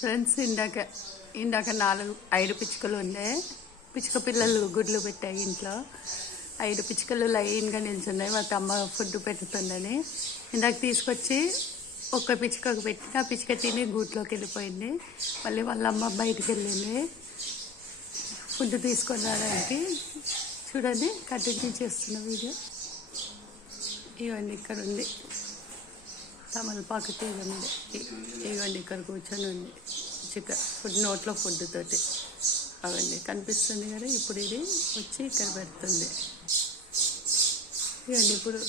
Friends, ఇందాక 5 పిచ్చుకలు ఉండే. పిచ్చుక పిల్లలు గుడ్లు పెట్టాయి ఇంట్లో. 5 పిచ్చుకలు లైన్గా నిల్చున్నాయి. మా తమ్మ ఫుడ్ పెడుతుందని ఇందాక తీసుకొచ్చి ఒక్క పిచ్చుకకు పెట్టి ఆ పిచ్చుక తిని గూట్లోకి వెళ్ళిపోయింది. మళ్ళీ వాళ్ళ అమ్మ బయటికి వెళ్ళింది ఫుడ్ తీసుకొని రావడానికి. చూడండి, కంటిన్యూ చేస్తున్న వీడియో. ఇవన్నీ ఇక్కడ ఉంది తమలపాకు తీగ మీద. ఇవ్వండి, ఇక్కడ కూర్చొని ఉంది ఫుడ్ నోట్లో ఫుడ్ తోటి. అవన్నీ కనిపిస్తుంది కదా. ఇప్పుడు ఇది వచ్చి ఇక్కడ పెడుతుంది. ఇవన్నీ ఇప్పుడు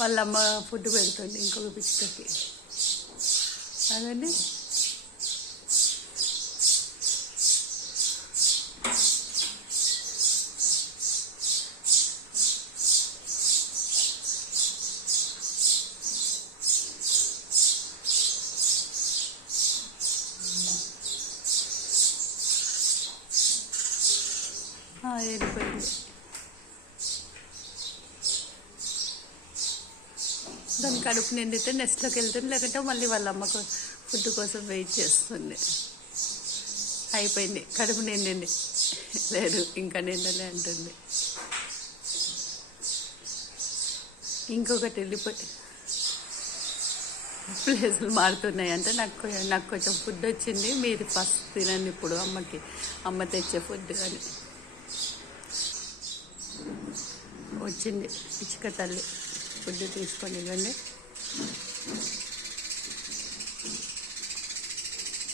వాళ్ళ అమ్మ ఫుడ్ పెడుతుంది ఇంకొక పిచ్చుకకి. అదండి. వెళ్ళిపోయింది. దాని కడుపు నిండితే నెక్స్ట్లోకి వెళ్తుంది, లేకుంటే మళ్ళీ వాళ్ళ అమ్మకు ఫుడ్ కోసం వెయిట్ చేస్తుంది. అయిపోయింది, కడుపు నిండింది. లేదు, ఇంకా నిండలే అంటుంది. ఇంకొకటి వెళ్ళిపోయి ప్లేసులు మారుతున్నాయి. అంటే నాకు కొంచెం ఫుడ్ వచ్చింది, మీరు ఫస్ట్ తినండి ఇప్పుడు అమ్మ తెచ్చే ఫుడ్ అని వచ్చింది. పిచ్చుక తల్లి ఫుడ్ తీసుకొని ఇవ్వండి.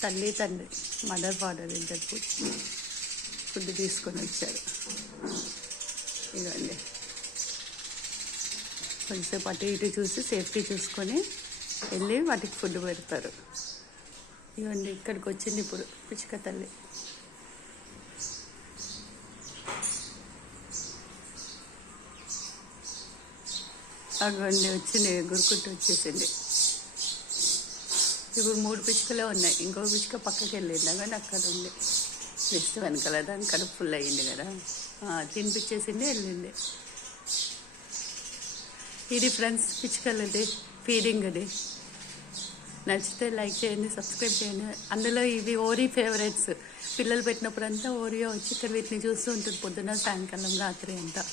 తండ్రి మదర్ ఫాదర్ ఇద్దరు ఫుడ్ తీసుకొని వచ్చారు. ఇవ్వండి, కొంచెంసేపు అటు ఇటు చూసి సేఫ్టీ చూసుకొని వెళ్ళి వాటికి ఫుడ్ పెడతారు. ఇవ్వండి, ఇక్కడికి వచ్చింది ఇప్పుడు పిచ్చుక తల్లి. అగండి వచ్చింది, గురుకుంటూ వచ్చేసింది. ఇప్పుడు 3 పిచ్చుకలే ఉన్నాయి. ఇంకొక పిచ్చుక పక్కకి వెళ్ళింది, కానీ అక్కడ ఉంది నెక్స్ట్ వెనకాల. దాని కడుపు ఫుల్ అయ్యింది కదా, తినిపించేసింది, వెళ్ళింది. ఇది ఫ్రెండ్స్ పిచ్చుకలది ఫీడింగ్. అది నచ్చితే లైక్ చేయండి, సబ్స్క్రైబ్ చేయండి. అందులో ఇవి ఓరీ ఫేవరెట్స్. పిల్లలు పెట్టినప్పుడు అంతా ఓరియో వచ్చి ఇక్కడ వీటిని చూస్తూ ఉంటుంది పొద్దున్న, సాయంకాలం, రాత్రి అంతా.